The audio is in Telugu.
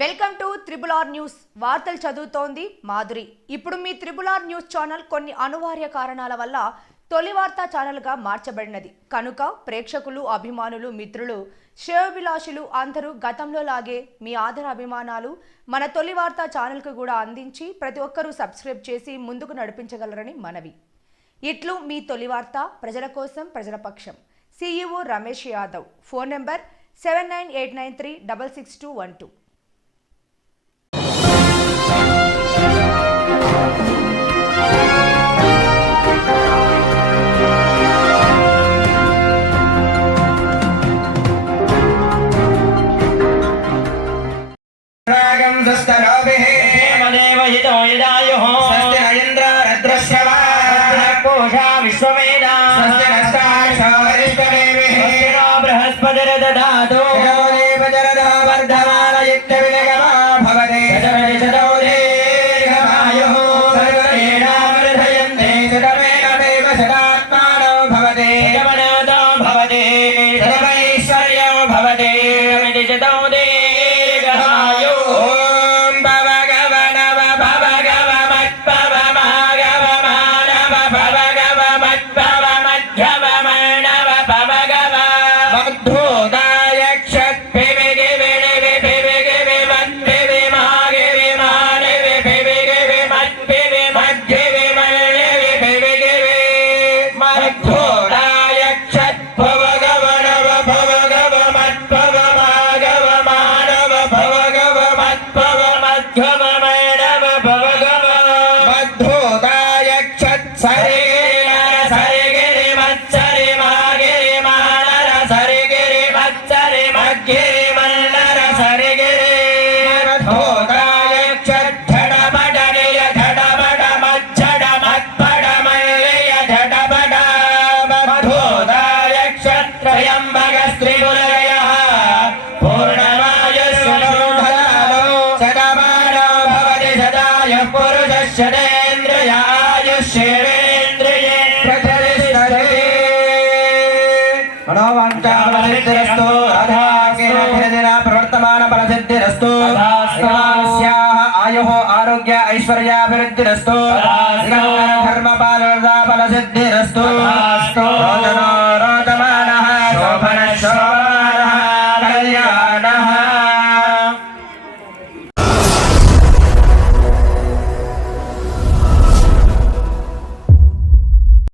Welcome to triple R news. వార్తలు చదువుతోంది మాధురి. ఇప్పుడు మీ త్రిబుల్ ఆర్ న్యూస్ ఛానల్ కొన్ని అనివార్య కారణాల వల్ల తొలి వార్తా ఛానల్గా మార్చబడినది కనుక ప్రేక్షకులు, అభిమానులు, మిత్రులు, శ్రేయోభిలాషులు అందరూ గతంలో లాగే మీ ఆదర అభిమానాలు మన తొలి వార్తా ఛానల్కు కూడా అందించి ప్రతి ఒక్కరూ సబ్స్క్రైబ్ చేసి ముందుకు నడిపించగలరని మనవి. ఇట్లు మీ తొలి వార్త, ప్రజల కోసం, ప్రజల పక్షం. CEO Ramesh Yadav. Phone number 7989366212. आयुः आरोग्य ऐश्वर्याभिवृद्धिरस्तु धर्मपाल